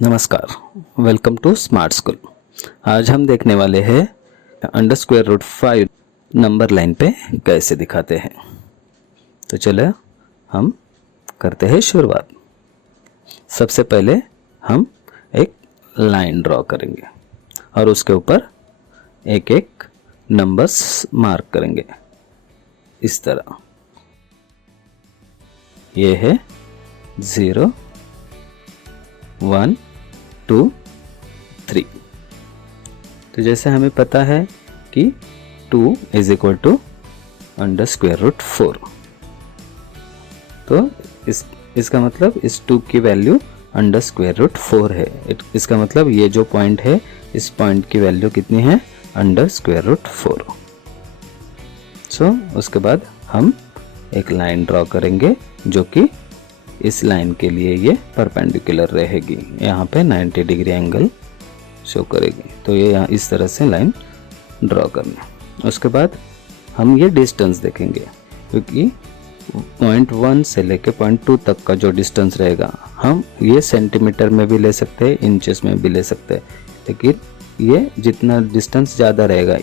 नमस्कार, welcome to smart school. आज हम देखने वाले हैं √5 नंबर लाइन पे कैसे दिखाते हैं। तो चलो हम करते हैं शुरुआत। सबसे पहले हम एक लाइन ड्रॉ करेंगे और उसके ऊपर एक एक नंबर्स मार्क करेंगे इस तरह। ये है 0, 1, 2, 3। तो जैसे हमें पता है कि 2 इज इक्वल टू √4। तो इसका मतलब इस 2 की वैल्यू √4 है। इसका मतलब ये जो पॉइंट है, इस पॉइंट की वैल्यू कितनी है? √4। सो उसके बाद हम एक लाइन ड्रॉ करेंगे जो कि इस लाइन के लिए ये परपेंडिकुलर रहेगी। यहाँ पे 90 डिग्री एंगल शो करेगी। तो ये यहाँ इस तरह से लाइन ड्रॉ करना। उसके बाद हम ये डिस्टेंस देखेंगे, क्योंकि पॉइंट 1 से लेके पॉइंट 2 तक का जो डिस्टेंस रहेगा, हम ये सेंटीमीटर में भी ले सकते हैं, इंचेस में भी ले सकते हैं। लेकिन ये जितना डिस्टेंस ज़्यादा रहेगा,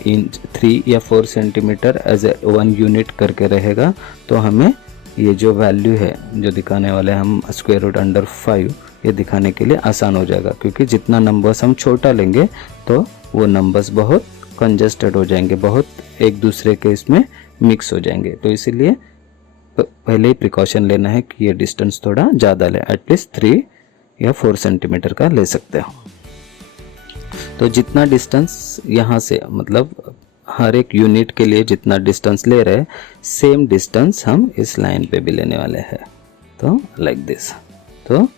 3 या 4 सेंटीमीटर एज ए 1 यूनिट करके रहेगा, तो हमें ये जो वैल्यू है जो दिखाने वाले हम √5 ये दिखाने के लिए आसान हो जाएगा। क्योंकि जितना नंबर्स हम छोटा लेंगे तो वो नंबर्स बहुत कंजस्टेड हो जाएंगे, बहुत एक दूसरे के इसमें मिक्स हो जाएंगे। तो इसीलिए पहले ही प्रिकॉशन लेना है कि ये डिस्टेंस थोड़ा ज़्यादा ले, एटलीस्ट 3 या 4 सेंटीमीटर का ले सकते हो। तो जितना डिस्टेंस यहाँ से, मतलब हर एक यूनिट के लिए जितना डिस्टेंस ले रहे हैं, सेम डिस्टेंस हम इस लाइन पे भी लेने वाले हैं। तो लाइक दिस। तो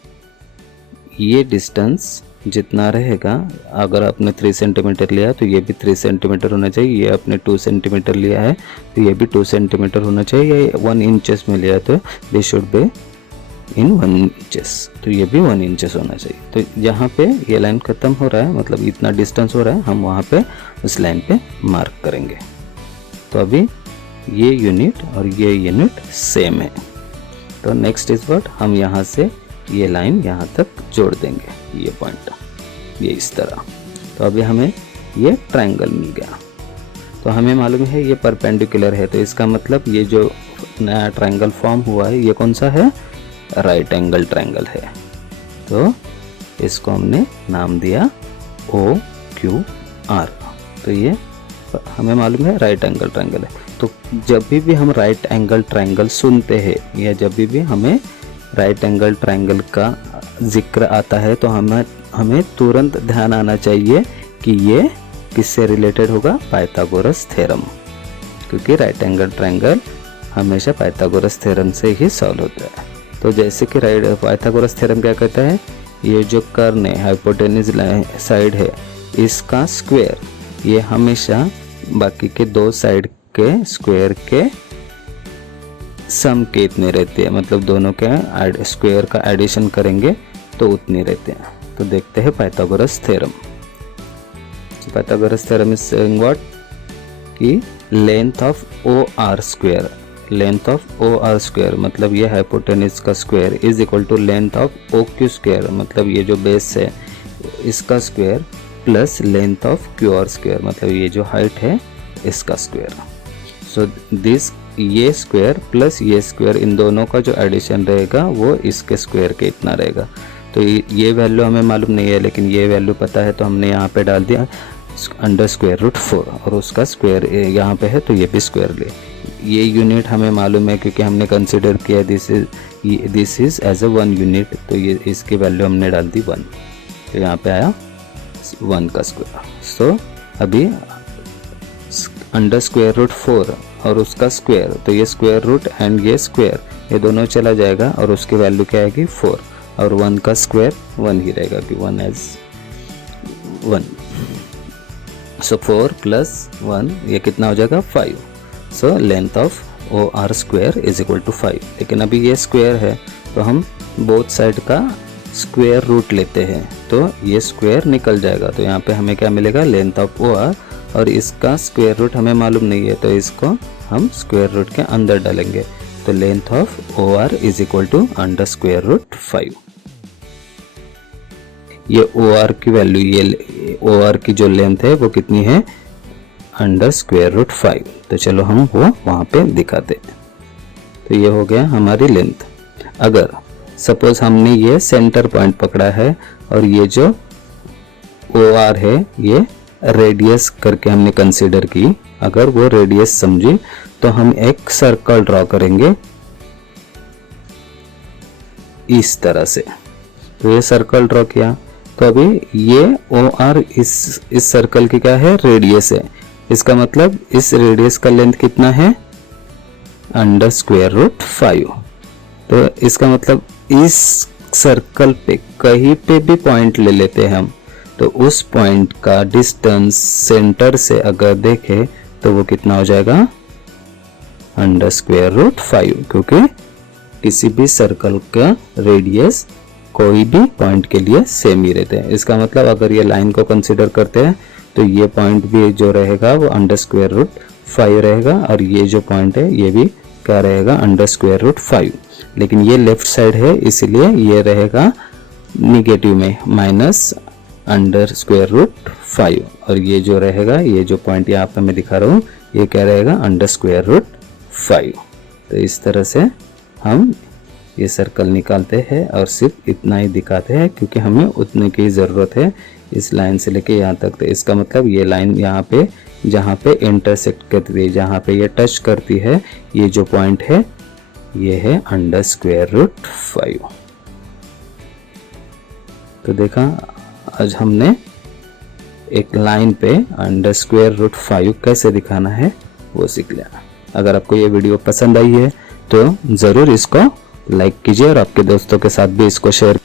ये डिस्टेंस जितना रहेगा, अगर आपने 3 सेंटीमीटर लिया तो ये भी 3 सेंटीमीटर होना चाहिए। ये आपने 2 सेंटीमीटर लिया है तो ये भी 2 सेंटीमीटर होना चाहिए। ये 1 इंचेस में लिया तो they should be in 1 inches, तो ये भी 1 इंचेस होना चाहिए। तो यहाँ पे ये लाइन ख़त्म हो रहा है, मतलब इतना डिस्टेंस हो रहा है, हम वहाँ पे उस लाइन पे मार्क करेंगे। तो अभी ये यूनिट और ये यूनिट सेम है। तो नेक्स्ट इज व्हाट, हम यहाँ से ये लाइन यहाँ तक जोड़ देंगे, ये पॉइंट, ये इस तरह। तो अभी हमें ये ट्रायंगल मिल गया। तो हमें मालूम है ये परपेंडिकुलर है, तो इसका मतलब ये जो नया ट्रायंगल फॉर्म हुआ है ये कौन सा है? राइट एंगल ट्रायंगल है। तो इसको हमने नाम दिया OQR। तो ये हमें मालूम है राइट एंगल ट्रायंगल है। तो जब भी हम राइट एंगल ट्रायंगल सुनते हैं या जब भी हमें राइट एंगल ट्रायंगल का जिक्र आता है, तो हमें तुरंत ध्यान आना चाहिए कि ये किससे रिलेटेड होगा? Pythagoras theorem. क्योंकि राइट एंगल ट्रायंगल हमेशा पाइथागोरस थ्योरम से ही सॉल्व होता है। तो जैसे कि पाइथागोरस थ्योरम क्या कहता है? ये जो कर्न है, हाइपोटेन्यूज साइड है, इसका स्क्वायर ये हमेशा बाकी के 2 साइड के स्क्वायर के सम के इतने रहते हैं। मतलब दोनों के स्क्वायर का एडिशन करेंगे तो उतने रहते हैं। तो देखते हैं Pythagoras theorem. Pythagoras theorem is saying what, कि length of OR square, length of OR square मतलब ये हाइपोटेन्यूज का square is equal to length of OQ square, मतलब ये जो बेस है इसका square, plus length of QR square, मतलब ये जो हाइट है इसका स्क्वायर। सो दिस, ये स्क्वायर प्लस ये स्क्वायर, इन दोनों का जो एडिशन रहेगा वो इसके स्क्वायर के इतना रहेगा। तो ये वैल्यू हमें मालूम नहीं है, लेकिन ये वैल्यू पता है, तो हमने यहाँ पे डाल दिया √4 और उसका स्क्वायर यहाँ पे है तो ये भी स्क्वायर ले। ये यूनिट हमें मालूम है क्योंकि हमने कंसिडर किया this is as a 1 unit, तो ये इसकी वैल्यू हमने डाल दी 1, तो यहाँ पे आया 1 का स्क्वायर। सो अभी √4 और उसका स्क्वायर, तो ये स्क्वायर रूट एंड ये स्क्वायर, ये दोनों चला जाएगा और उसकी वैल्यू क्या आएगी? 4, और 1 का स्क्वायर 1 ही रहेगा कि 1 एज 1। सो 4 + 1 ये कितना हो जाएगा? 5। So length of OR square is equal to 5। लेकिन अभी ये स्क्वायर है तो हम बोथ साइड का स्क्वायर रूट लेते हैं, तो ये स्क्वायर निकल जाएगा। तो यहाँ पे हमें क्या मिलेगा? लेंथ ऑफ OR, और इसका स्क्वायर रूट हमें मालूम नहीं है, तो इसको हम स्क्वायर रूट के अंदर डालेंगे। तो length of OR is equal to √5। ये ओ आर की वैल्यू, ये ओ आर की जो लेंथ है वो कितनी है, अंडर स्क्वायर रूट 5। तो चलो हम वो वहाँ पे दिखाते हैं। तो ये हो गया हमारी लेंथ। अगर सपोज हमने ये सेंटर पॉइंट पकड़ा है और ये जो ओ आर है ये रेडियस करके हमने कंसीडर की, अगर वो रेडियस समझी तो हम एक सर्कल ड्रॉ करेंगे इस तरह से। तो ये सर्कल ड्रॉ किया, तो अभी ये ओ आर इस सर्कल की क्या है, रेडियस है। इसका मतलब इस रेडियस का लेंथ कितना है, अंडर स्क्वायर रूट 5। तो इसका मतलब इस सर्कल पे कहीं पे भी पॉइंट ले लेते हैं हम, तो उस पॉइंट का डिस्टेंस सेंटर से अगर देखें तो वो कितना हो जाएगा, अंडर स्क्वायर रूट 5, क्योंकि किसी भी सर्कल का रेडियस कोई भी पॉइंट के लिए सेम ही रहते हैं। इसका मतलब अगर ये लाइन को कंसीडर करते हैं तो ये पॉइंट भी जो रहेगा वो अंडर स्क्वायर रूट 5 रहेगा, और ये जो पॉइंट है ये भी क्या रहेगा, अंडर स्क्वायर रूट 5। लेकिन ये लेफ्ट साइड है इसलिए ये रहेगा निगेटिव में, माइनस अंडर स्क्वायर रूट 5, और ये जो रहेगा, ये जो पॉइंट यहाँ पे मैं दिखा रहा हूँ ये क्या रहेगा, अंडर स्क्वायर रूट 5। तो इस तरह से हम ये सर्कल निकालते हैं और सिर्फ इतना ही दिखाते हैं, क्योंकि हमें उतने की ज़रूरत है इस लाइन से लेके यहाँ तक। तो इसका मतलब ये लाइन यहाँ पे जहाँ पे इंटरसेक्ट करती है, जहाँ पे ये टच करती है, ये जो पॉइंट है ये है अंडर स्क्वायर रूट 5। तो देखा, आज हमने एक लाइन पे अंडर स्क्वायर रूट 5 कैसे दिखाना है वो सीख लिया। अगर आपको ये वीडियो पसंद आई है तो ज़रूर इसको लाइक कीजिए और आपके दोस्तों के साथ भी इसको शेयर